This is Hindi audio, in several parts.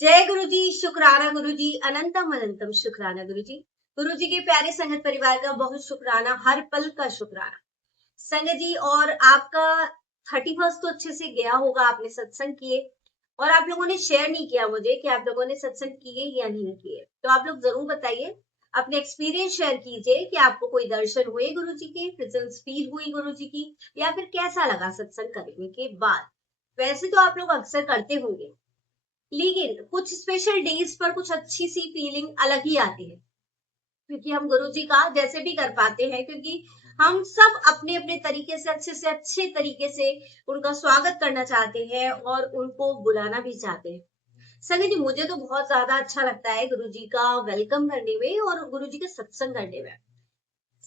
जय गुरु जी, शुक्राना गुरु जी, अनंतम अनंतम शुक्राना गुरु जी। गुरु जी के प्यारे संगत परिवार का बहुत शुक्राना, हर पल का शुक्राना संगत जी। और आपका 31 तो अच्छे से गया होगा, आपने सत्संग किए और आप लोगों ने शेयर नहीं किया मुझे कि आप लोगों ने सत्संग किए या नहीं किए। तो आप लोग जरूर बताइए, अपने एक्सपीरियंस शेयर कीजिए कि आपको कोई दर्शन हुए गुरु जी के, प्रेजेंस फील हुई गुरु जी की, या फिर कैसा लगा सत्संग करने के बाद। वैसे तो आप लोग अक्सर करते होंगे, लेकिन कुछ स्पेशल डेज पर कुछ अच्छी सी फीलिंग अलग ही आती है, क्योंकि हम गुरु जी का जैसे भी कर पाते हैं, क्योंकि हम सब अपने अपने तरीके से अच्छे तरीके से उनका स्वागत करना चाहते हैं और उनको बुलाना भी चाहते हैं। संगत जी, मुझे तो बहुत ज्यादा अच्छा लगता है गुरु जी का वेलकम करने में और गुरु जी का सत्संग करने में।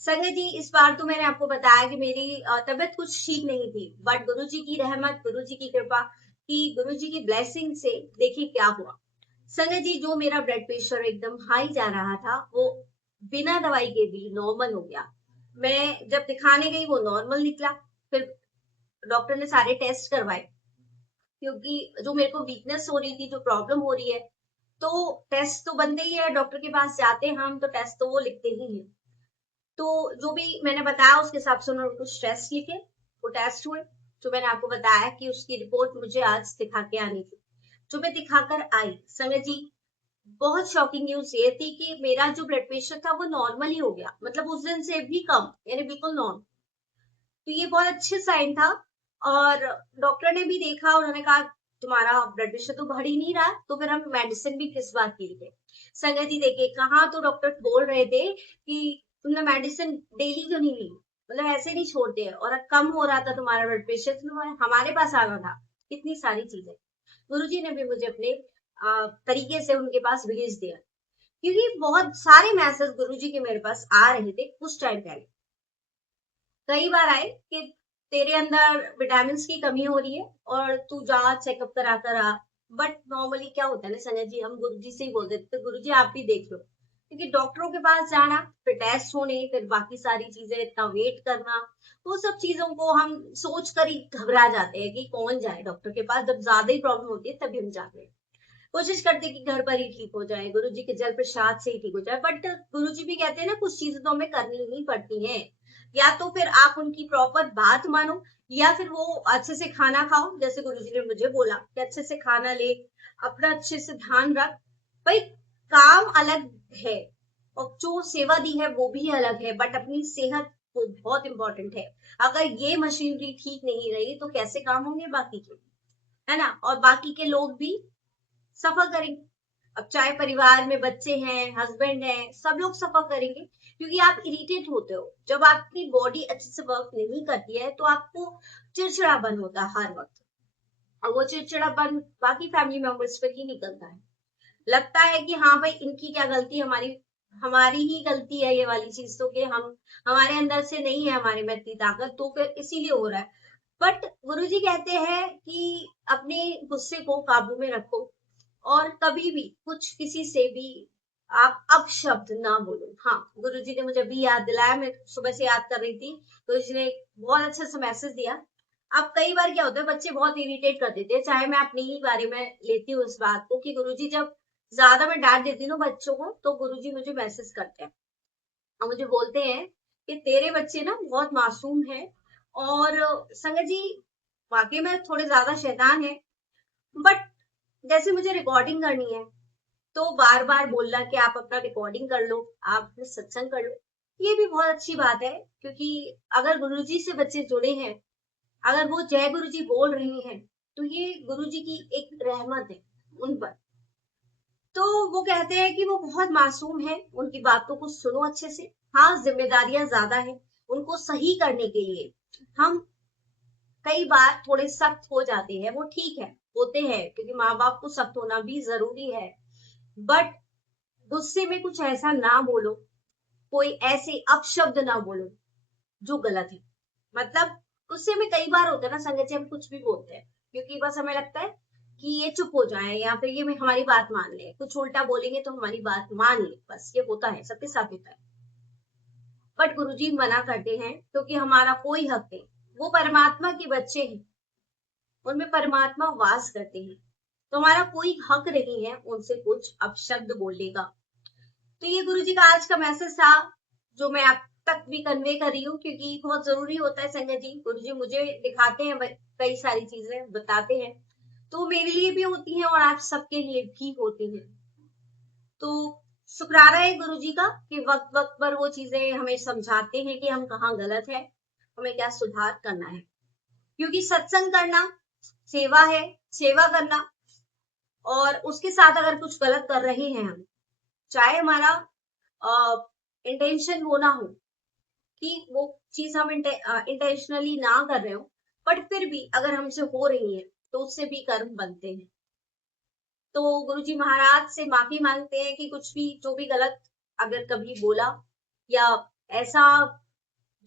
संगत जी, इस बार तो मैंने आपको बताया कि मेरी तबीयत कुछ ठीक नहीं थी, बट गुरु जी की रहमत, गुरु जी की कृपा, की गुरु जी की ब्लेसिंग से देखिए क्या हुआ। संगत जी, जो मेरा ब्लड प्रेशर एकदम हाई जा रहा था, वो बिना दवाई के भी नॉर्मल हो गया। मैं जब दिखाने गई वो नॉर्मल निकला। फिर डॉक्टर ने सारे टेस्ट करवाए, क्योंकि जो मेरे को वीकनेस हो रही थी, जो प्रॉब्लम हो रही है, तो टेस्ट तो बनते ही है। डॉक्टर के पास जाते हैं हम तो टेस्ट तो वो लिखते ही हैं। तो जो भी मैंने बताया उसके हिसाब से उन्होंने कुछ टेस्ट लिखे, वो टेस्ट हुए। जो मैंने आपको बताया कि उसकी रिपोर्ट मुझे आज दिखा के आनी थी, जो मैं दिखाकर आई। संगत जी, बहुत शॉकिंग न्यूज ये थी कि मेरा जो ब्लड प्रेशर था वो नॉर्मल ही हो गया, मतलब उस दिन से भी कम, यानी बिल्कुल नॉर्मल। तो ये बहुत अच्छे साइन था। और डॉक्टर ने भी देखा, उन्होंने कहा तुम्हारा ब्लड प्रेशर तो बढ़ ही नहीं रहा, तो फिर हम मेडिसिन भी किस बात की लिए। संगत जी देखिए, कहाँ तो डॉक्टर बोल रहे थे कि तुमने मेडिसिन डेली क्यों नहीं ली, मतलब ऐसे नहीं छोड़ते हैं, और कम हो रहा था तुम्हारा ब्लड प्रेशर तो हमारे पास आना था। इतनी सारी चीजें गुरुजी ने भी मुझे अपने तरीके से उनके पास भेज दिया, क्योंकि बहुत सारे मैसेज गुरुजी के मेरे पास आ रहे थे कुछ टाइम पहले। कई बार आए कि तेरे अंदर विटामिन की कमी हो रही है और तू जा चेकअप करा कर आ। बट नॉर्मली क्या होता है ना संजय जी, हम गुरुजी से ही बोल देते तो गुरुजी आप भी देख लो, क्योंकि डॉक्टरों के पास जाना, फिर टेस्ट होने, फिर बाकी सारी चीजें, इतना वेट करना, वो सब चीजों को हम सोच कर ही घबरा जाते हैं कि कौन जाए डॉक्टर के पास। जब ज्यादा ही प्रॉब्लम होती है तभी हम जाते हैं, कोशिश करते हैं कि घर पर ही ठीक हो जाए, गुरु जी के जल प्रसाद से ही ठीक हो जाए। बट गुरु जी भी कहते हैं ना, कुछ चीजें तो हमें करनी ही पड़ती हैं। या तो फिर आप उनकी प्रॉपर बात मानो, या फिर वो अच्छे से खाना खाओ, जैसे गुरु जी ने मुझे बोला कि अच्छे से खाना ले, अपना अच्छे से ध्यान रख। भाई, काम अलग है और जो सेवा दी है वो भी अलग है, बट अपनी सेहत वो बहुत इंपॉर्टेंट है। अगर ये मशीनरी ठीक नहीं रही तो कैसे काम होंगे बाकी के, है ना। और बाकी के लोग भी सफर करेंगे। अब चाहे परिवार में बच्चे हैं, हस्बैंड हैं, सब लोग सफर करेंगे, क्योंकि आप इरिटेट होते हो। जब आपकी बॉडी अच्छे से वर्क नहीं करती है तो आपको चिड़चिड़ापन होता है हर वक्त, और वो चिड़चिड़ापन बाकी फैमिली मेंबर्स पे ही निकलता है। लगता है कि हाँ भाई, इनकी क्या गलती, हमारी हमारी ही गलती है ये वाली चीज, तो कि हम, हमारे अंदर से नहीं है हमारे में इतनी ताकत, तो फिर इसीलिए हो रहा है। बट गुरुजी कहते हैं कि अपने गुस्से को काबू में रखो, और कभी भी कुछ किसी से भी आप अपशब्द ना बोलो। हाँ, गुरुजी ने मुझे अभी याद दिलाया, मैं सुबह से याद कर रही थी, गुरुजी ने बहुत अच्छा सा मैसेज दिया। अब कई बार क्या होता है, बच्चे बहुत इरिटेट कर देते हैं, चाहे मैं अपने ही बारे में लेती हूँ इस बात को कि गुरुजी जब ज्यादा मैं डांट देती हूँ ना बच्चों को, तो गुरुजी मुझे मैसेज करते हैं और मुझे बोलते हैं कि तेरे बच्चे ना बहुत मासूम है। और संगत जी, वाकई में थोड़े ज्यादा शैतान है, बट जैसे मुझे रिकॉर्डिंग करनी है तो बार बार बोलना कि आप अपना रिकॉर्डिंग कर लो, आप अपना सत्संग कर लो। ये भी बहुत अच्छी बात है, क्योंकि अगर गुरुजी से बच्चे जुड़े हैं, अगर वो जय गुरुजी बोल रहे हैं, तो ये गुरुजी की एक रहमत है उन पर। तो वो कहते हैं कि वो बहुत मासूम है, उनकी बातों को सुनो अच्छे से। हाँ, जिम्मेदारियां ज्यादा है उनको सही करने के लिए। हम कई बार थोड़े सख्त हो जाते हैं, वो ठीक है, होते हैं, क्योंकि माँ बाप को सख्त होना भी जरूरी है। बट गुस्से में कुछ ऐसा ना बोलो, कोई ऐसे अपशब्द ना बोलो जो गलत है। मतलब गुस्से में कई बार होता है ना संगत जी, हम कुछ भी बोलते हैं क्योंकि बस हमें लगता है कि ये चुप हो जाए, या फिर ये हमारी बात मान ले, कुछ उल्टा बोलेंगे तो हमारी बात मान ले, बस ये होता है, सबके साथ होता है। बट गुरुजी मना करते हैं, क्योंकि हमारा कोई हक नहीं, वो परमात्मा के बच्चे हैं, उनमें परमात्मा वास करते हैं। तो हमारा कोई हक नहीं है उनसे कुछ अपशब्द बोलने का। तो ये गुरुजी का आज का मैसेज था, जो मैं आप तक भी कन्वे कर रही हूँ, क्योंकि बहुत जरूरी होता है संगत जी। गुरुजी मुझे दिखाते हैं कई सारी चीजें बताते हैं, तो मेरे लिए भी होती हैं और आप सबके लिए भी होती हैं। तो शुक्राना है गुरुजी का कि वक्त वक्त पर वो चीजें हमें समझाते हैं कि हम कहाँ गलत है, हमें क्या सुधार करना है। क्योंकि सत्संग करना सेवा है, सेवा करना, और उसके साथ अगर कुछ गलत कर रहे हैं हम, चाहे हमारा इंटेंशन वो ना हो कि वो चीज हम इंटेंशनली ना कर रहे हो, बट फिर भी अगर हमसे हो रही है तो उससे भी कर्म बनते हैं। तो गुरुजी महाराज से माफी मांगते हैं कि कुछ भी, जो भी गलत अगर कभी बोला या ऐसा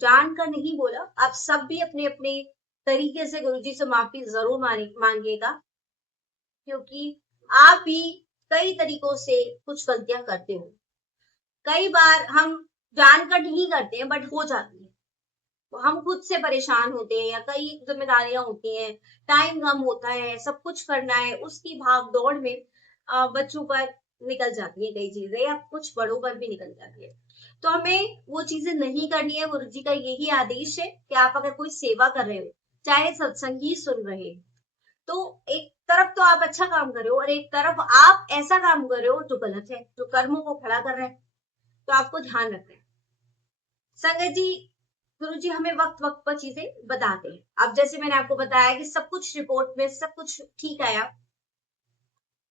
जानकर नहीं बोला, आप सब भी अपने अपने तरीके से गुरुजी से माफी जरूर मांगिएगा, क्योंकि आप भी कई तरीकों से कुछ गलतियां करते हो। कई बार हम जानकर नहीं करते हैं बट हो जाती है, हम खुद से परेशान होते हैं या कई जिम्मेदारियां होती हैं, टाइम कम होता है, सब कुछ करना है, उसकी भाग दौड़ में बच्चों पर निकल जाती है कई चीजें, या कुछ बड़ों पर भी निकल जाती है। तो हमें वो चीजें नहीं करनी है। गुरु जी का यही आदेश है कि आप अगर कोई सेवा कर रहे हो, चाहे सत्संग ही सुन रहे हो, तो एक तरफ तो आप अच्छा काम कर रहे हो और एक तरफ आप ऐसा काम कर रहे हो जो गलत है, जो कर्मों को खड़ा कर रहे हैं। तो आपको ध्यान रखना है संगत जी। गुरु जी हमें वक्त वक्त पर चीजें बताते हैं। अब जैसे मैंने आपको बताया कि सब कुछ रिपोर्ट में सब कुछ ठीक आया,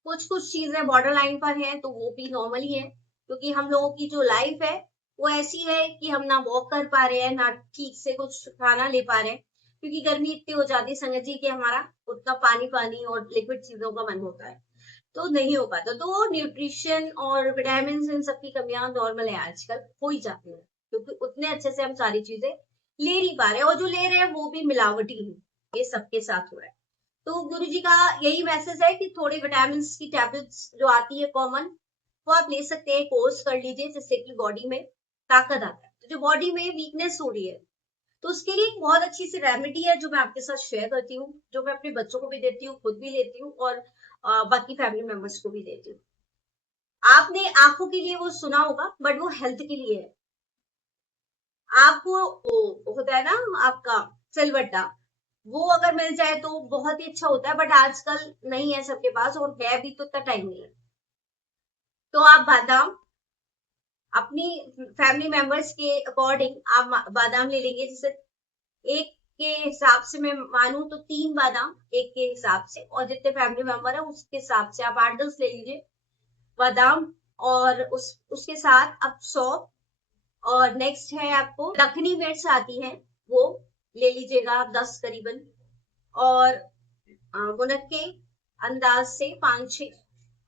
कुछ कुछ चीजें बॉर्डर लाइन पर हैं, तो वो भी नॉर्मल ही है, क्योंकि हम लोगों की जो लाइफ है वो ऐसी है कि हम ना वॉक कर पा रहे हैं, ना ठीक से कुछ खाना ले पा रहे हैं, क्योंकि गर्मी इतनी हो जाती है संगत जी कि हमारा उतना पानी पानी और लिक्विड चीजों का मन होता है, तो नहीं हो पाता। तो न्यूट्रिशन और विटामिन इन सब की कमियां नॉर्मल है, आजकल हो ही जाती है, क्योंकि उतने अच्छे से हम सारी चीजें ले नहीं पा रहे, और जो ले रहे हैं वो भी मिलावटी है। ये सबके साथ हो रहा है। तो गुरु जी का यही मैसेज है कि थोड़ी विटामिन की टैबलेट्स जो आती है कॉमन, वो आप ले सकते हैं, कोर्स कर लीजिए, जिससे कि बॉडी में ताकत आता है। तो जो बॉडी में वीकनेस हो रही है, तो उसके लिए एक बहुत अच्छी सी रेमेडी है जो मैं आपके साथ शेयर करती हूँ, जो मैं अपने बच्चों को भी देती हूँ, खुद भी लेती हूँ, और बाकी फैमिली मेंबर्स को भी देती हूँ। आपने आंखों के लिए वो सुना होगा, बट वो हेल्थ के लिए है। आपको वो होता है ना आपका सिलवट्टा, वो अगर मिल जाए तो बहुत ही अच्छा होता है, बट आजकल नहीं है सबके पास, और है भी तो इतना टाइम नहीं है। तो आप बादाम अपनी फैमिली मेंबर्स के अकॉर्डिंग आप बादाम ले लेंगे, जैसे एक के हिसाब से मैं मानूं तो 3 बादाम एक के हिसाब से, और जितने फैमिली मेंबर है उसके हिसाब से आप 8-10 ले लीजिए बादाम। और उसके साथ आप सौंफ, और नेक्स्ट है आपको दखनी मिर्च आती है, वो ले लीजिएगा आप 10 करीबन, और मुनक्के अंदाज से 5-6,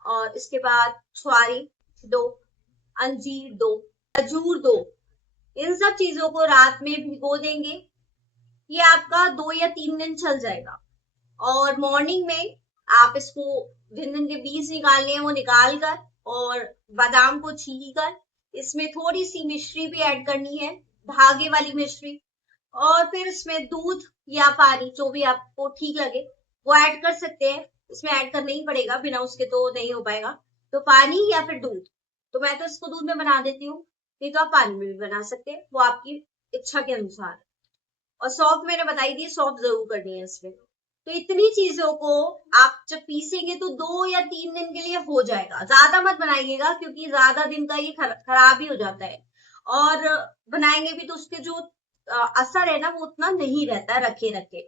और इसके बाद छुआरी 2, अंजीर 2, खजूर 2। इन सब चीजों को रात में भिगो देंगे, ये आपका 2 या 3 दिन चल जाएगा। और मॉर्निंग में आप इसको, जिन जिन के बीज निकालने हैं वो निकाल कर, और बादाम को छील कर, इसमें थोड़ी सी मिश्री भी ऐड करनी है, धागे वाली मिश्री, और फिर इसमें दूध या पानी जो भी आपको ठीक लगे वो ऐड कर सकते हैं। इसमें ऐड करना ही पड़ेगा, बिना उसके तो नहीं हो पाएगा। तो पानी या फिर दूध, तो मैं तो इसको दूध में बना देती हूँ, नहीं तो आप पानी में भी बना सकते हैं, वो आपकी इच्छा के अनुसार। और सौंफ मैंने बताई दी, सौंफ जरूर करनी है इसमें। तो इतनी चीजों को आप जब पीसेंगे तो 2 या 3 दिन के लिए हो जाएगा, ज्यादा मत बनाइएगा, क्योंकि ज्यादा दिन का ये खराब ही हो जाता है, और बनाएंगे भी तो उसके जो असर है ना वो उतना नहीं रहता है रखे रखे।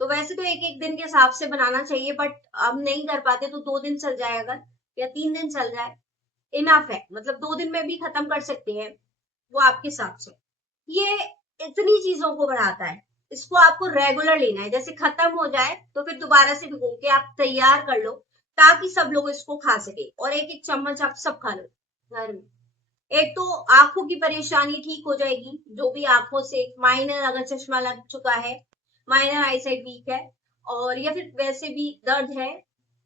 तो वैसे तो एक एक दिन के हिसाब से बनाना चाहिए, बट हम नहीं कर पाते तो 2 दिन चल जाए, अगर या 3 दिन चल जाए इनफ है, मतलब 2 दिन में भी खत्म कर सकते हैं, वो आपके हिसाब से। ये इतनी चीजों को बढ़ाता है, इसको आपको रेगुलर लेना है, जैसे खत्म हो जाए तो फिर दोबारा से भिगो के आप तैयार कर लो, ताकि सब लोग इसको खा सके, और एक एक चम्मच आप सब खा लो घर में। एक तो आंखों की परेशानी ठीक हो जाएगी, जो भी आंखों से माइनर अगर चश्मा लग चुका है, माइनर आईसाइट वीक है, और या फिर वैसे भी दर्द है,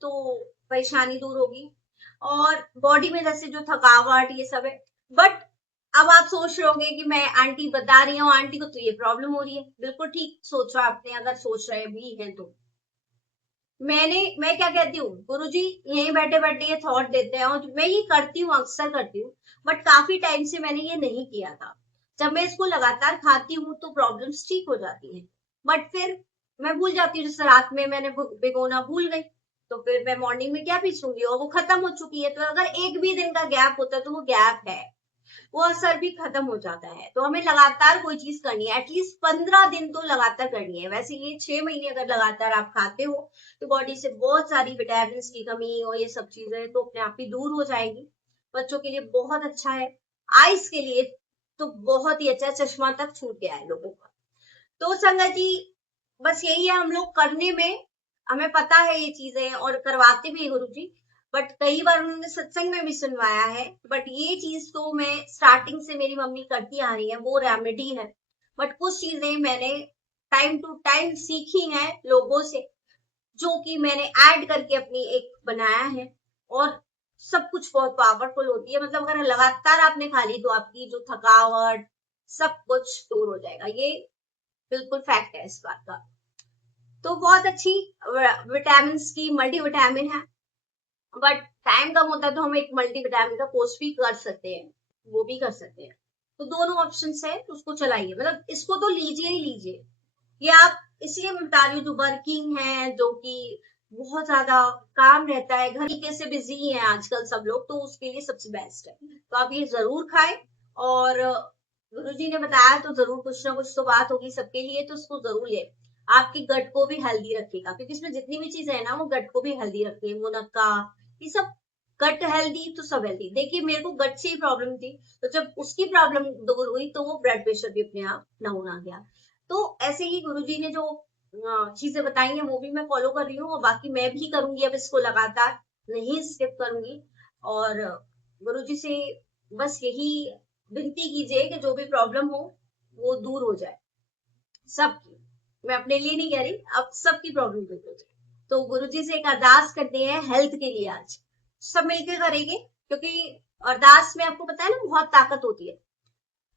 तो परेशानी दूर होगी। और बॉडी में जैसे जो थकावट ये सब है, बट अब आप सोच रहे होंगे कि मैं आंटी बता रही हूँ, आंटी को तो ये प्रॉब्लम हो रही है, बिल्कुल ठीक सोचा आपने, अगर सोच रहे भी हैं तो। मैं क्या कहती हूँ, गुरुजी यहीं बैठे बैठे ये थॉट देते हैं, और मैं ये करती हूँ, अक्सर करती हूँ, बट काफी टाइम से मैंने ये नहीं किया था। जब मैं इसको लगातार खाती हूँ तो प्रॉब्लम्स ठीक हो जाती हैं, बट फिर मैं भूल जाती हूँ। जैसे रात में मैंने भिगोना भूल गई, तो फिर मैं मॉर्निंग में क्या पीसूंगी, और वो खत्म हो चुकी है। तो अगर एक भी दिन का गैप होता है तो वो गैप है, वो असर भी खत्म हो जाता है। तो हमें लगातार कोई चीज करनी है, एटलीस्ट 15 दिन तो लगातार करनी है। वैसे ये 6 महीने अगर लगातार आप खाते हो तो बॉडी से बहुत सारी विटामिन की कमी और ये सब चीजें तो अपने आप ही दूर हो जाएगी। बच्चों के लिए बहुत अच्छा है, आइस के लिए तो बहुत ही अच्छा है, चश्मा तक छूट गया है लोगों का। तो संगत जी, बस यही है, हम लोग करने में हमें पता है ये चीजें और करवाते भी गुरु जी, बट कई बार उन्होंने सत्संग में भी सुनवाया है। बट ये चीज तो मैं स्टार्टिंग से मेरी मम्मी करती आ रही है, वो रेमेडी है। बट कुछ चीजें मैंने टाइम टू टाइम सीखी हैं लोगों से, जो कि मैंने ऐड करके अपनी एक बनाया है। और सब कुछ बहुत पावरफुल होती है, मतलब अगर लगातार आपने खा ली तो आपकी जो थकावट सब कुछ दूर हो जाएगा। ये बिल्कुल फैक्ट है इस बात का। तो बहुत अच्छी विटामिन की मल्टी विटामिन है, बट टाइम कम होता है तो हम एक मल्टी विटामिन का कोर्स भी कर सकते हैं, वो भी कर सकते हैं। तो दोनों ऑप्शन है, तो उसको चलाइए, मतलब इसको तो लीजिए ही लीजिए। ये आप इसलिए मैं बता रही हूँ, जो वर्किंग है, जो कि बहुत ज्यादा काम रहता है, घर कैसे बिजी है आजकल सब लोग, तो उसके लिए सबसे बेस्ट है। तो आप ये जरूर खाएं। और गुरुजी ने बताया तो जरूर कुछ ना कुछ तो बात होगी सबके लिए, तो उसको जरूर ले। आपकी गट को भी हेल्दी रखेगा, क्योंकि इसमें जितनी भी चीजें है ना वो गट को भी हेल्दी रखती है। मुनक्का, ये सब गट हेल्दी तो सब हेल्दी। देखिए मेरे को गट से ही प्रॉब्लम थी, तो जब उसकी प्रॉब्लम दूर हुई तो वो ब्लड प्रेशर भी अपने आप डाउन आ गया। तो ऐसे ही गुरुजी ने जो चीजें बताई हैं वो भी मैं फॉलो कर रही हूँ, और बाकी मैं भी करूंगी अब इसको लगातार, नहीं स्किप करूंगी। और गुरुजी से बस यही विनती कीजिए कि जो भी प्रॉब्लम हो वो दूर हो जाए सबकी। मैं अपने लिए नहीं कह रही, अब सबकी प्रॉब्लम दूर हो जाए। तो गुरुजी से एक अरदास करते हैं हेल्थ के लिए आज, सब मिलकर करेंगे, क्योंकि अरदास में आपको पता है ना बहुत ताकत होती है।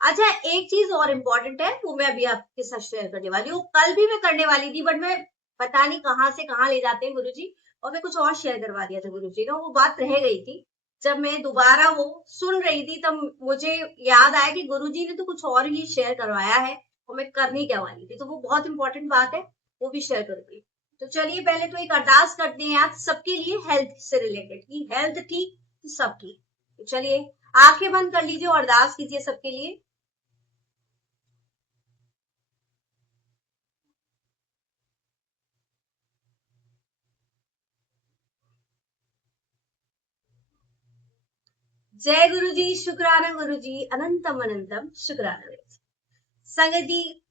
अच्छा, एक चीज और इम्पोर्टेंट है, वो मैं अभी आपके साथ शेयर करने वाली हूँ। कल भी मैं करने वाली थी, बट मैं पता नहीं कहाँ से कहाँ ले जाते हैं गुरुजी, और मैं कुछ और शेयर करवा दिया था गुरुजी का, वो बात रह गई थी। जब मैं दोबारा वो सुन रही थी तब मुझे याद आया कि गुरुजी ने तो कुछ और ही शेयर करवाया है, और मैं करनी क्या वाली थी, तो वो बहुत इंपॉर्टेंट बात है, वो भी शेयर करूंगी। तो चलिए पहले तो एक अरदास करते हैं आज सबके लिए, हेल्थ से रिलेटेड, की हेल्थ ठीक तो सब ठीक। तो चलिए आंखें बंद कर लीजिए और अरदास कीजिए सबके लिए। जय गुरु जी, शुक्राना गुरु जी, अनंतम अनंतम शुक्राना। संगत जी,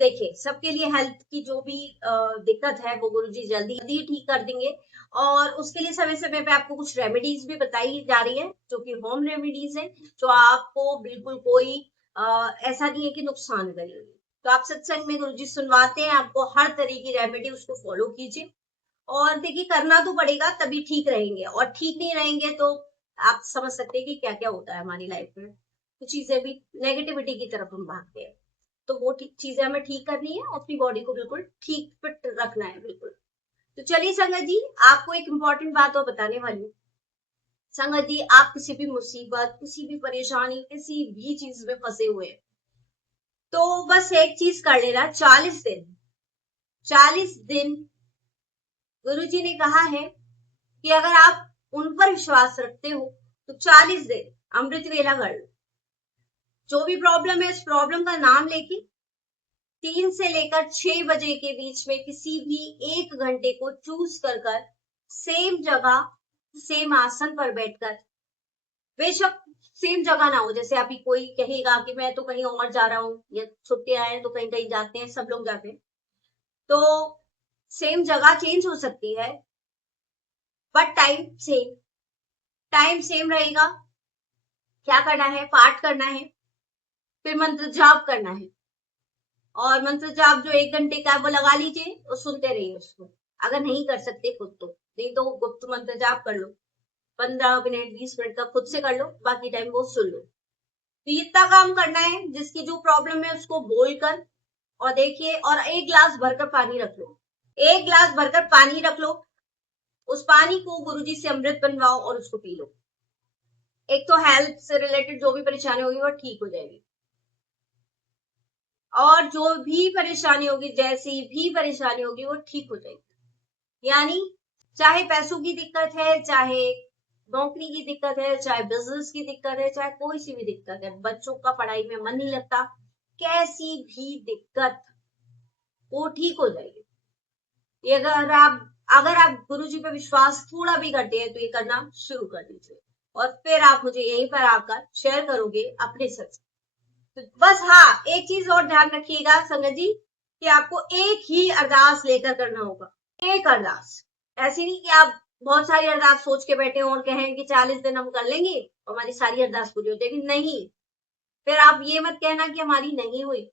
देखिए सबके लिए हेल्थ की जो भी दिक्कत है वो गुरु जी जल्दी जल्दी ठीक कर देंगे। और उसके लिए समय समय पे आपको कुछ रेमेडीज भी बताई जा रही है, जो कि होम रेमेडीज है, जो आपको बिल्कुल कोई ऐसा नहीं है कि नुकसान करेगी। तो आप सत्संग में गुरु जी सुनवाते हैं आपको हर तरह की रेमेडी, उसको फॉलो कीजिए। और देखिए करना तो पड़ेगा तभी ठीक रहेंगे, और ठीक नहीं रहेंगे तो आप समझ सकते हैं कि क्या क्या होता है हमारी लाइफ में। तो चीजें भी नेगेटिविटी की तरफ हम भागते हैं, तो वो ठीक चीजें हमें ठीक करनी है, अपनी बॉडी को बिल्कुल ठीक फिट रखना है बिल्कुल। तो चलिए संगत जी, आपको एक इम्पॉर्टेंट बात और बताने वाली हूँ। संगत जी, आप किसी भी मुसीबत, किसी भी परेशानी, किसी भी चीज में फंसे हुए हैं, तो बस एक चीज कर लेना, 40 दिन, 40 दिन गुरु जी ने कहा है कि अगर आप उन पर विश्वास रखते हो तो 40 दिन अमृत वेला कर लो। जो भी प्रॉब्लम है इस प्रॉब्लम का नाम लेके 3 से लेकर 6 बजे के बीच में किसी भी एक घंटे को चूज कर सेम जगह, सेम आसन पर बैठकर, बेशक सेम जगह ना हो, जैसे अभी कोई कहेगा कि मैं तो कहीं और जा रहा हूँ, या छुट्टियां हैं तो कहीं कहीं जाते हैं, सब लोग जाते हैं, तो सेम जगह चेंज हो सकती है, बट टाइम सेम रहेगा। क्या करना है, पाठ करना है, फिर मंत्र जाप करना है, और मंत्र जाप जो 1 घंटे का है वो लगा लीजिए और सुनते रहिए उसको। अगर नहीं कर सकते खुद तो नहीं तो गुप्त मंत्र जाप कर लो, 15 मिनट 20 मिनट का खुद से कर लो, बाकी टाइम वो सुन लो। तो इतना काम करना है, जिसकी जो प्रॉब्लम है उसको बोल कर, और देखिए, और एक गिलास भरकर पानी रख लो, एक गिलास भरकर पानी रख लो, उस पानी को गुरुजी से अमृत बनवाओ और उसको पी लो। एक तो हेल्थ से रिलेटेड जो भी परेशानी होगी वो ठीक हो जाएगी, और जो भी परेशानी होगी, जैसी भी परेशानी होगी वो ठीक हो जाएगी। यानी चाहे पैसों की दिक्कत है, चाहे नौकरी की दिक्कत है, चाहे बिजनेस की दिक्कत है, चाहे कोई सी भी दिक्कत है, बच्चों का पढ़ाई में मन नहीं लगता, कैसी भी दिक्कत वो ठीक हो जाएगी। ये अगर आप गुरु जी पे विश्वास थोड़ा भी करते हैं तो ये करना शुरू कर दीजिए, और फिर आप मुझे यहीं पर आकर शेयर करोगे अपने सच। तो बस हाँ, एक चीज और ध्यान रखिएगा संगत जी, कि आपको एक ही अरदास लेकर करना होगा, एक अरदास। ऐसी नहीं कि आप बहुत सारी अरदास सोच के बैठे हो और कहें कि 40 दिन हम कर लेंगे और हमारी सारी अरदास पूरी हो जाएगी, नहीं। फिर आप ये मत कहना कि हमारी नहीं हुई।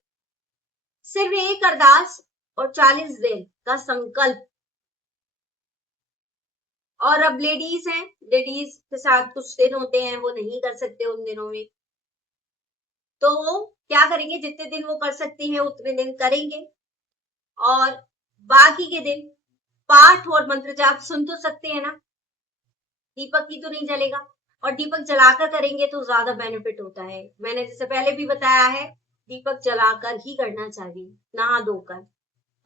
सिर्फ एक अरदास और 40 दिन का संकल्प। और अब लेडीज हैं, लेडीज के साथ कुछ दिन होते हैं वो नहीं कर सकते उन दिनों में, तो वो क्या करेंगे, जितने दिन वो कर सकती हैं उतने दिन करेंगे, और बाकी के दिन पाठ और मंत्र जाप सुन तो सकते हैं ना, दीपक की तो नहीं जलेगा, और दीपक जलाकर करेंगे तो ज्यादा बेनिफिट होता है। मैंने जैसे पहले भी बताया है, दीपक जलाकर ही करना चाहिए, नहा धोकर।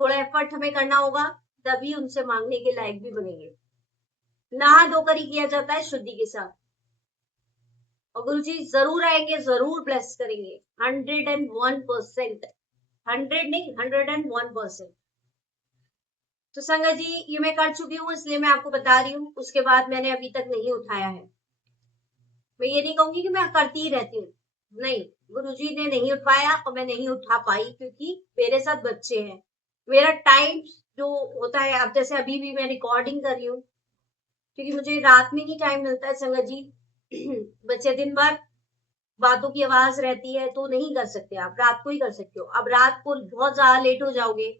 थोड़ा एफर्ट हमें करना होगा, तभी उनसे मांगने के लायक भी बनेंगे। नहा धोकर ही किया जाता है शुद्धि के साथ, और गुरु जी जरूर आएंगे, जरूर ब्लेस करेंगे। 101%, 100 नहीं, 101%। तो संगत जी ये मैं कर चुकी हूँ, इसलिए मैं आपको बता रही हूँ, उसके बाद मैंने अभी तक नहीं उठाया है। मैं ये नहीं कहूंगी कि मैं करती ही रहती हूँ, नहीं, गुरुजी ने नहीं उठाया और मैं नहीं उठा पाई, क्योंकि मेरे साथ बच्चे हैं। मेरा टाइम जो होता है, अब जैसे अभी भी मैं रिकॉर्डिंग कर रही हूँ, क्योंकि मुझे रात में ही टाइम मिलता है संगत जी। बच्चे दिन भर बातों की आवाज रहती है, तो नहीं कर सकते, आप रात को ही कर सकते हो। अब रात को बहुत ज्यादा लेट हो जाओगे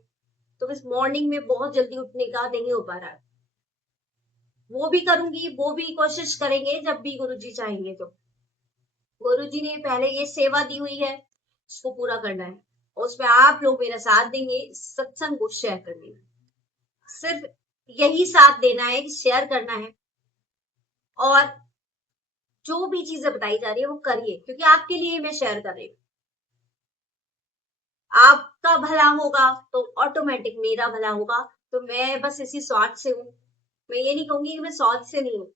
तो बस मॉर्निंग में बहुत जल्दी उठने का नहीं हो पा रहा है। वो भी करूंगी, वो भी कोशिश करेंगे जब भी गुरुजी चाहेंगे तो। गुरुजी ने पहले ये सेवा दी हुई है, उसको पूरा करना है, और उसमें आप लोग मेरा साथ देंगे, सत्संग को शेयर करने में। सिर्फ यही साथ देना है, शेयर करना है, और जो भी चीजें बताई जा रही है वो करिए, क्योंकि आपके लिए मैं शेयर कर रही हूँ। आपका भला होगा तो ऑटोमेटिक मेरा भला होगा। तो मैं बस इसी स्वार्थ से हूँ। मैं ये नहीं कहूंगी कि मैं स्वार्थ से नहीं हूँ,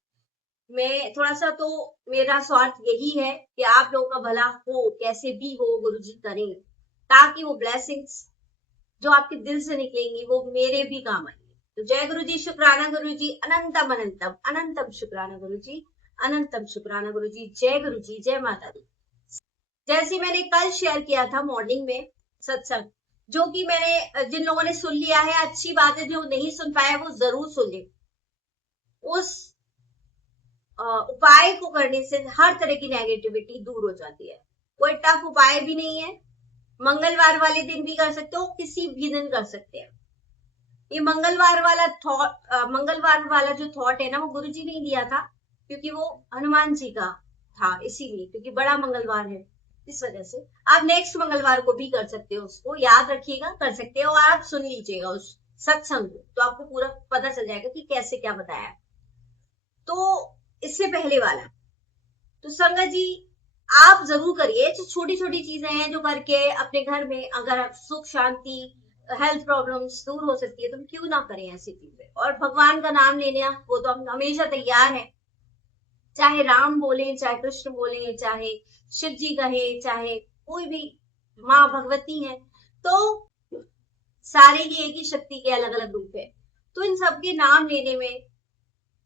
मैं थोड़ा सा तो, मेरा स्वार्थ यही है कि आप लोगों का भला हो, कैसे भी हो गुरुजी करें, ताकि वो ब्लेसिंग्स जो आपके दिल से निकलेंगी वो मेरे भी काम आएंगे। तो जय गुरु जी, शुक्राना गुरु जी, अनंतम अनंतम अनंतम शुक्राना गुरु जी, अनंतम शुक्राना गुरु जी। जय गुरु जी, जय माता दी। जैसे मैंने कल शेयर किया था मॉर्निंग में सत्संग, जो कि मैंने, जिन लोगों ने सुन लिया है अच्छी बात है, जो नहीं सुन पाया वो जरूर सुन ले। उस उपाय को करने से हर तरह की नेगेटिविटी दूर हो जाती है। कोई टफ उपाय भी नहीं है, मंगलवार वाले दिन भी कर सकते हो, किसी भी दिन कर सकते हैं। ये मंगलवार वाला थॉट, मंगलवार वाला जो थॉट है ना, वो गुरुजी ने दिया था, क्योंकि वो हनुमान जी का था, इसीलिए, क्योंकि बड़ा मंगलवार है, इस वजह से। आप नेक्स्ट मंगलवार को भी कर सकते हो, उसको याद रखिएगा, कर सकते हो, और आप सुन लीजिएगा उस सत्संग को, तो आपको पूरा पता चल जाएगा कि कैसे क्या बताया। तो इससे पहले वाला, तो संगत जी आप जरूर करिए, जो छोटी छोटी चीजें हैं जो करके अपने घर में अगर सुख शांति, हेल्थ प्रॉब्लम्स दूर हो सकती है, तो हम क्यों ना करें ऐसी चीजें। और भगवान का नाम लेने वो तो हम हमेशा तैयार हैं, चाहे राम बोले, चाहे कृष्ण बोले, चाहे शिव जी कहे, चाहे कोई भी, माँ भगवती है, तो सारे ही एक ही शक्ति के अलग अलग रूप है। तो इन सबके नाम लेने में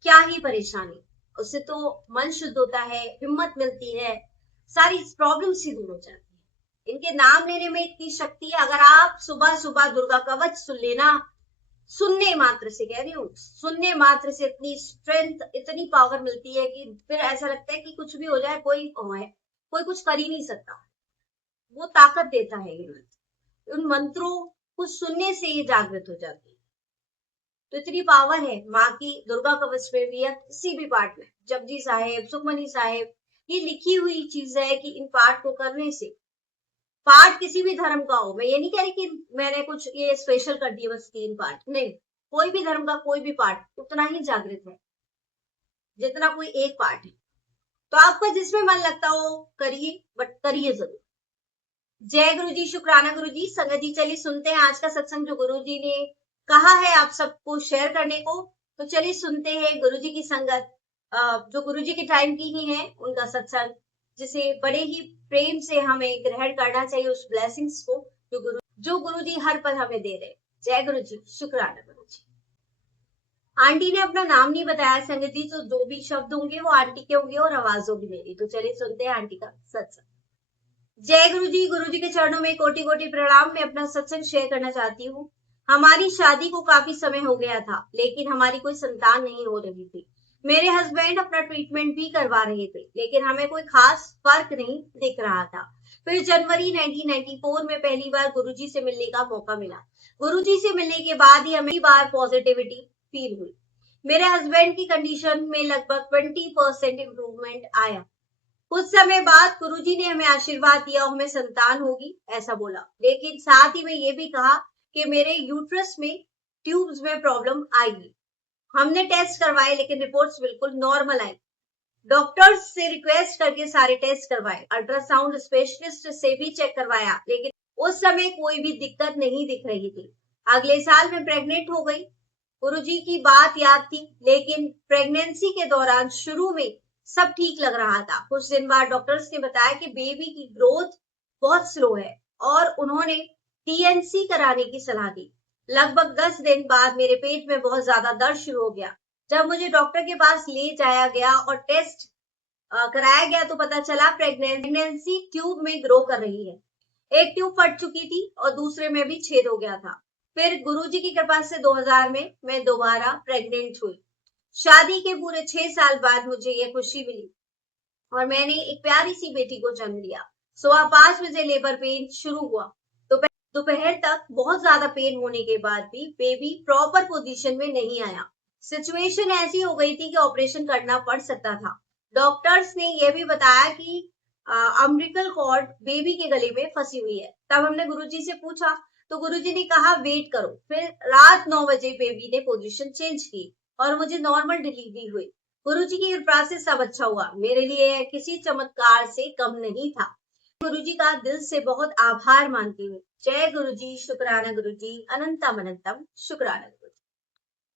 क्या ही परेशानी, उससे तो मन शुद्ध होता है, हिम्मत मिलती है, सारी प्रॉब्लम्स ही दूर हो जाती है। इनके नाम लेने में इतनी शक्ति है, अगर आप सुबह सुबह दुर्गा कवच सुन लेना, सुनने मात्र से कह रही हूँ, सुनने मात्र से इतनी स्ट्रेंथ, इतनी पावर मिलती है कि फिर ऐसा लगता है कि कुछ भी हो जाए, कोई कुछ कर ही नहीं सकता। वो ताकत देता है ये मंत्र, उन मंत्रों को सुनने से ये जागृत हो जाती है। तो इतनी पावर है माँ की दुर्गा कवच में भी, या किसी भी पाठ में, जपजी साहेब, सुखमनी साहेब, ये लिखी हुई चीज है कि इन पाठ को करने से, पाठ किसी भी धर्म का हो, मैं ये नहीं कह रही कि मैंने कुछ ये स्पेशल कर दिया बस 3 पाठ, नहीं, कोई भी धर्म का कोई भी पार्ट उतना ही जागृत है जितना कोई एक पार्ट है। तो आपका जिसमें मन लगता हो करिए, बट करिए जरूर। जय गुरु जी, शुक्राना गुरु जी। संगत जी चलिए सुनते हैं आज का सत्संग जो गुरु जी ने कहा है आप सबको शेयर करने को। तो चलिए सुनते हैं गुरु जी की संगत, जो गुरु जी के टाइम की ही है, उनका सत्संग, जिसे बड़े ही प्रेम से हमें ग्रहण करना चाहिए उस ब्लेसिंग्स को जो गुरु जी हर पल हमें दे रहे। जय गुरु जी, शुक्राना गुरु जी। आंटी ने अपना नाम नहीं बताया संगत जी, तो जो भी शब्द होंगे वो आंटी के होंगे और आवाज होगी मेरी। तो चलिए सुनते हैं आंटी का सत्संग। जय गुरु जी के चरणों में कोटि कोटि प्रणाम। मैं अपना सत्संग शेयर करना चाहती हूँ। हमारी शादी को काफी समय हो गया था, लेकिन हमारी कोई संतान नहीं हो रही थी। मेरे हस्बैंड अपना ट्रीटमेंट भी करवा रहे थे, लेकिन हमें कोई खास फर्क नहीं दिख रहा था। फिर जनवरी 1994 में पहली बार गुरुजी से मिलने का मौका मिला। गुरुजी से मिलने के बाद ही हमें बार पॉजिटिविटी फील हुई। मेरे हस्बैंड की कंडीशन में लगभग 20% इम्प्रूवमेंट आया। कुछ समय बाद गुरुजी ने हमें आशीर्वाद दिया, हमें संतान होगी ऐसा बोला, लेकिन साथ ही में ये भी कहा कि मेरे यूट्रस में ट्यूब्स में प्रॉब्लम आएगी। हमने टेस्ट करवाए लेकिन रिपोर्ट्स बिल्कुल नॉर्मल आई। डॉक्टर्स से रिक्वेस्ट करके सारे टेस्ट करवाए, अल्ट्रासाउंड स्पेशलिस्ट से भी चेक करवाया, लेकिन उस समय कोई भी दिक्कत नहीं दिख रही थी। अगले साल मैं प्रेग्नेंट हो गई। गुरुजी की बात याद थी, लेकिन प्रेगनेंसी के दौरान शुरू में सब ठीक लग रहा था। कुछ दिन बाद डॉक्टर्स ने बताया कि बेबी की ग्रोथ बहुत स्लो है और उन्होंने टीएनसी कराने की सलाह दी। लगभग 10 दिन बाद मेरे पेट में बहुत ज्यादा दर्द शुरू हो गया। जब मुझे डॉक्टर के पास ले जाया गया और टेस्ट कराया गया तो पता चला प्रेगनेंसी ट्यूब में ग्रो कर रही है। एक ट्यूब फट चुकी थी और दूसरे में भी छेद हो गया था। फिर गुरुजी की कृपा से 2000 में मैं दोबारा प्रेग्नेंट हुई। शादी के पूरे 6 साल बाद मुझे यह खुशी मिली और मैंने एक प्यारी सी बेटी को जन्म दिया। 5:15 बजे लेबर पेन शुरू हुआ। दोपहर तक बहुत ज्यादा पेन होने के बाद भी बेबी प्रॉपर पोजीशन में नहीं आया। सिचुएशन ऐसी हो गई थी कि ऑपरेशन करना पड़ सकता था। डॉक्टर्स ने यह भी बताया कि अम्बिलिकल कॉर्ड बेबी के गले में फंसी हुई है। तब हमने गुरुजी से पूछा तो गुरुजी ने कहा वेट करो। फिर रात 9 बजे बेबी ने पोजीशन चेंज की और मुझे नॉर्मल डिलीवरी हुई। गुरुजी की कृपा से सब अच्छा हुआ। मेरे लिए यह किसी चमत्कार से कम नहीं था। गुरुजी का दिल से बहुत आभार मानती हूँ। जय गुरुजी, शुक्राना गुरुजी, अनंतम अनंतम शुक्राना गुरुजी।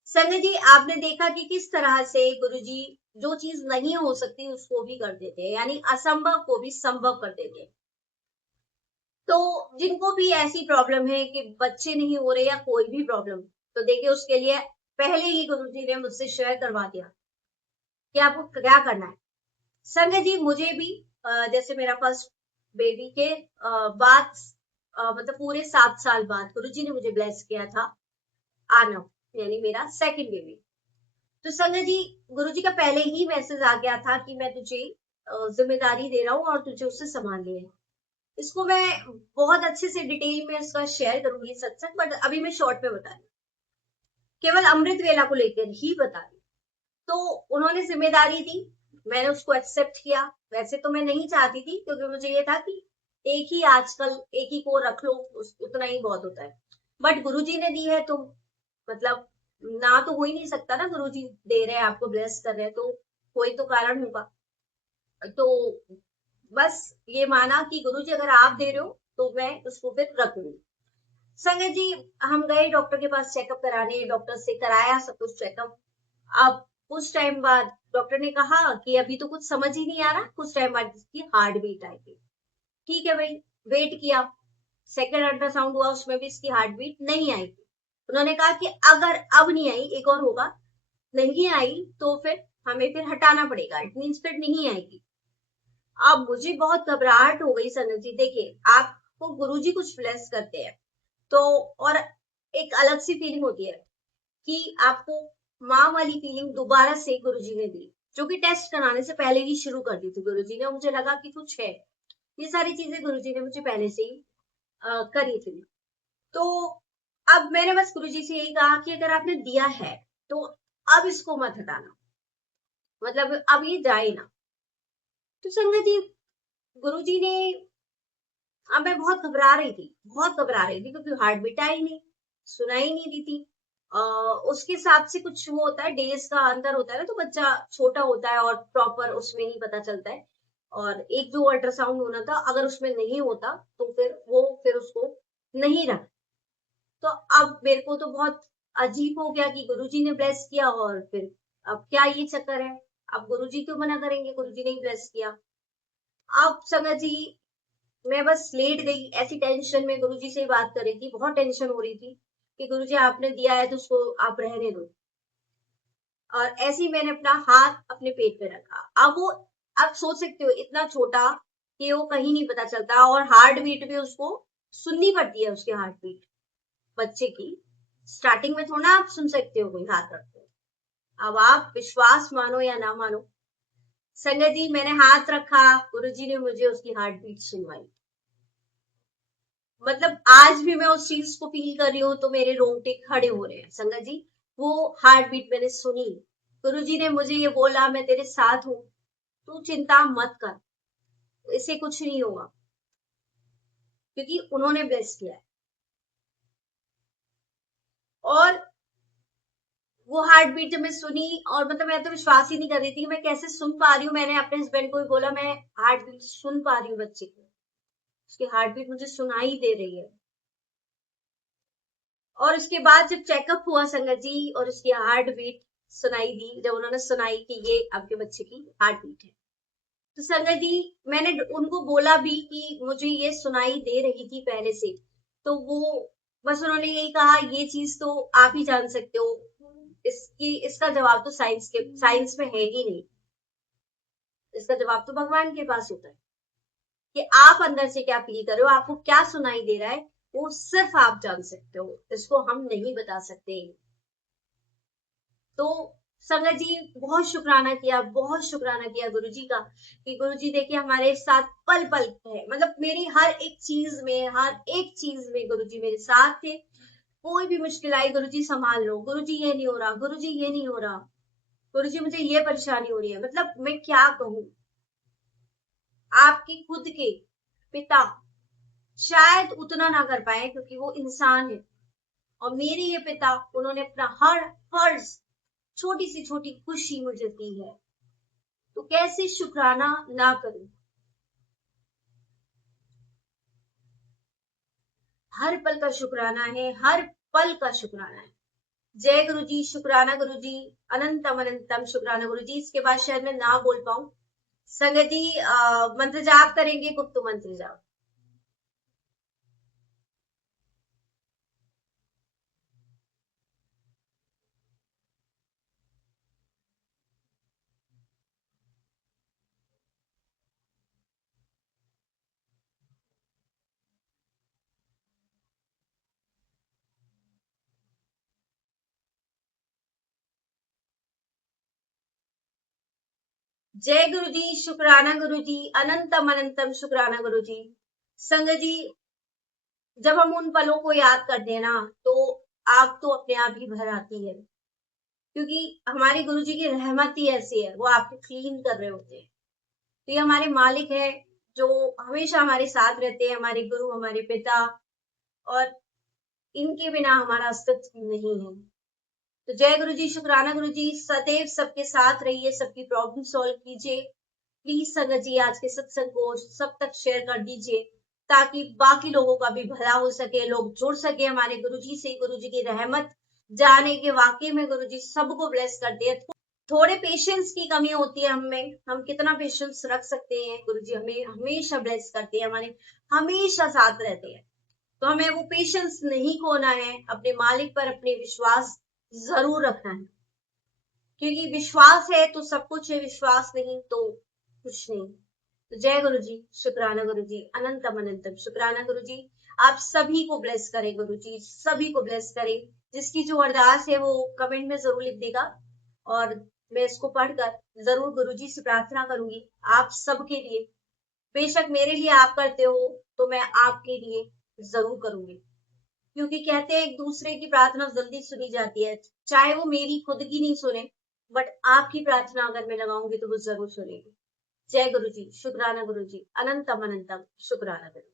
संगत जी आपने देखा कि किस तरह से गुरुजी जो चीज नहीं हो सकती उसको भी कर देते हैं, यानी असंभव को भी संभव कर देते हैं। तो जिनको भी ऐसी प्रॉब्लम है कि बच्चे नहीं हो रहे या कोई भी प्रॉब्लम, तो देखिए उसके लिए पहले ही गुरुजी ने मुझसे शेयर करवा दिया कि आपको क्या करना है। संगत जी मुझे भी जैसे मेरा फर्स्ट बेबी के बाद मतलब पूरे 7 साल बाद गुरुजी ने मुझे ब्लेस किया था आनव, यानी मेरा सेकंड बेबी। तो संगत जी गुरुजी का पहले ही मैसेज आ गया था कि मैं तुझे जिम्मेदारी दे रहा हूँ और तुझे उससे संभालनी है। इसको मैं बहुत अच्छे से डिटेल में इसका शेयर करूंगी सत्संग, बट अभी मैं शॉर्ट में बता रही हूँ, केवल अमृत वेला को लेकर ही बता रही। तो उन्होंने जिम्मेदारी दी, मैंने उसको एक्सेप्ट किया। वैसे तो मैं नहीं चाहती थी, क्योंकि मुझे ये था कि एक ही आजकल एक ही को रख लो, उतना ही बहुत होता है। बट गुरुजी ने दी है तो मतलब ना तो हो ही नहीं सकता ना, गुरुजी दे रहे हैं आपको, ब्लेस कर रहे हैं, तो कोई तो कारण होगा। तो बस ये माना कि गुरुजी अगर आप दे रहे हो तो मैं उसको फिर रखूंगी। संगत जी हम गए डॉक्टर के पास चेकअप कराने, डॉक्टर से कराया सब कुछ चेकअप। अब कुछ टाइम बाद डॉक्टर ने कहा कि अभी तो कुछ समझ ही नहीं आ रहा, कुछ टाइम बाद इसकी हार्ट बीट आएगी। ठीक है भाई, वेट किया। सेकेंड अल्ट्रासाउंड हुआ, उसमें भी इसकी हार्ट बीट नहीं आएगी। उन्होंने कहा कि अगर अब नहीं आई, एक और होगा, नहीं आई तो फिर हमें फिर हटाना पड़ेगा, इट मीन्स फिर नहीं आएगी। अब मुझे बहुत घबराहट हो गई संगत जी। देखिए आपको गुरुजी कुछ ब्लेस करते हैं तो, और एक अलग सी फीलिंग होती है कि आपको माँ वाली फीलिंग दोबारा से गुरुजी ने दी, जो कि टेस्ट कराने से पहले ही शुरू कर दी थी गुरुजी ने। मुझे लगा कि कुछ है, ये सारी चीजें गुरुजी ने मुझे पहले से ही करी थी। तो अब मैंने बस गुरुजी से यही कहा कि अगर आपने दिया है तो अब इसको मत हटाना, मतलब अब ये जाए ना। तो संगत जी गुरुजी ने, अब मैं बहुत घबरा रही थी, बहुत घबरा रही थी, क्योंकि हार्ट बीट आई नहीं, सुनाई नहीं दी थी। उसके हिसाब से कुछ वो होता है, डेज का अंतर होता है ना, तो बच्चा छोटा होता है और प्रॉपर उसमें नहीं पता चलता है। और एक जो अल्ट्रासाउंड होना था, अगर उसमें नहीं होता तो फिर उसको नहीं रखा। तो अब मेरे को तो बहुत अजीब हो गया कि गुरुजी ने ब्लेस किया और फिर अब क्या ये चक्कर है, अब गुरुजी क्यों मना करेंगे, गुरुजी ने ही ब्लेस किया। अब संगत जी, मैं बस लेट गई ऐसी टेंशन में, गुरुजी से बात कर रही थी, बहुत टेंशन हो रही थी कि गुरुजी आपने दिया है तो उसको आप रहने दो। और ऐसे ही मैंने अपना हाथ अपने पेट पे रखा। अब वो, आप सोच सकते हो इतना छोटा कि वो कहीं नहीं पता चलता, और हार्ट बीट भी उसको सुननी पड़ती है, उसकी हार्ट बीट बच्चे की। स्टार्टिंग में थोड़ा आप सुन सकते हो कोई हाथ रखते हो। अब आप विश्वास मानो या ना मानो, संगत जी मैंने हाथ रखा, गुरुजी ने मुझे उसकी हार्ट बीट सुनवाई। मतलब आज भी मैं उस चीज को फील कर रही हूँ तो मेरे रोंगटे खड़े हो रहे हैं संगत जी। वो हार्ट बीट मैंने सुनी, गुरुजी ने मुझे ये बोला मैं तेरे साथ हूँ, तू चिंता मत कर, इसे कुछ नहीं होगा, क्योंकि उन्होंने ब्लेस किया है। और वो हार्ट बीट जब मैं सुनी, और मतलब मैं तो विश्वास ही नहीं कर रही थी कि मैं कैसे सुन पा रही हूँ। मैंने अपने हस्बैंड को भी बोला मैं हार्ट बीट सुन पा रही हूँ बच्चे की, उसकी हार्ट बीट मुझे सुनाई दे रही है। और उसके बाद जब चेकअप हुआ संगत जी, और उसकी हार्ट बीट सुनाई दी, जब उन्होंने सुनाई कि ये आपके बच्चे की हार्ट बीट है, तो संगत जी मैंने उनको बोला भी कि मुझे ये सुनाई दे रही थी पहले से। तो वो बस उन्होंने यही कहा, ये चीज तो आप ही जान सकते हो, इसका जवाब तो साइंस में है ही नहीं, इसका जवाब तो भगवान के पास होता है कि आप अंदर से क्या फील कर रहे हो, आपको क्या सुनाई दे रहा है, वो सिर्फ आप जान सकते हो, इसको हम नहीं बता सकते। तो संगत जी बहुत शुक्राना किया, बहुत शुक्राना किया गुरुजी का, कि गुरुजी देखिए हमारे साथ पल पल है, मतलब मेरी हर एक चीज में, हर एक चीज में गुरुजी मेरे साथ थे। कोई भी मुश्किल आई, गुरुजी संभाल लो, गुरुजी ये नहीं हो रहा, गुरुजी ये नहीं हो रहा, गुरुजी मुझे ये परेशानी हो रही है। मतलब मैं क्या कहूँ, आपके खुद के पिता शायद उतना ना कर पाए क्योंकि वो इंसान है, और मेरे ये पिता, उन्होंने अपना हर फर्ज, छोटी सी छोटी खुशी मुझे दी है, तो कैसे शुक्राना ना करूं। हर पल का शुक्राना है, हर पल का शुक्राना है। जय गुरु जी, शुक्राना गुरु जी, अनंतम अनंतम शुक्राना गुरु जी। इसके बाद शायद मैं ना बोल पाऊं। संगत जी मंत्र जाप करेंगे, गुप्त मंत्र जाप। जय गुरु जी, शुक्राना गुरु जी, अनंतम अनंतम शुक्राना गुरु जी। संगत जी जब हम उन पलों को याद करते हैं ना, तो आग तो अपने आप ही भर आती है, क्योंकि हमारे गुरुजी की रहमत ही ऐसी है, वो आपको क्लीन कर रहे होते हैं। तो ये हमारे मालिक है, जो हमेशा हमारे साथ रहते हैं, हमारे गुरु, हमारे पिता, और इनके बिना हमारा अस्तित्व नहीं है। तो जय गुरु जी, शुक्राना गुरु जी, सदैव सबके साथ रहिए, सबकी प्रॉब्लम सॉल्व कीजिए। प्लीज संगत जी आज के सत्संग को सब तक शेयर कर दीजिए, ताकि बाकी लोगों का भी भला हो सके, लोग जुड़ सके हमारे गुरु जी से, गुरु जी की रहमत जाने के वाकई में गुरु जी सबको ब्लेस करते हैं। थोड़े पेशेंस की कमी होती है हमें, हम कितना पेशेंस रख सकते हैं, गुरुजी हमें हमेशा ब्लेस करते हैं, हमारे हमेशा साथ रहते हैं। तो हमें वो पेशेंस नहीं खोना है, अपने मालिक पर अपने विश्वास जरूर रखना है, क्योंकि विश्वास है तो सब कुछ है, विश्वास नहीं तो कुछ नहीं। तो जय गुरु जी, शुक्राना गुरु जी, अनंतम अनंतम शुक्राना गुरु जी। आप सभी को ब्लेस करें गुरु जी, सभी को ब्लेस करें। जिसकी जो अरदास है वो कमेंट में जरूर लिख देगा, और मैं इसको पढ़कर जरूर गुरु जी से प्रार्थना करूंगी आप सबके लिए। बेशक मेरे लिए आप करते हो, तो मैं आपके लिए जरूर करूंगी, क्योंकि कहते हैं एक दूसरे की प्रार्थना जल्दी सुनी जाती है, चाहे वो मेरी खुद की नहीं सुने, बट आपकी प्रार्थना अगर मैं लगाऊंगी तो वो जरूर सुनेगी। जय गुरु जी, शुक्राना गुरु जी, अनंतम अनंतम शुक्राना गुरु।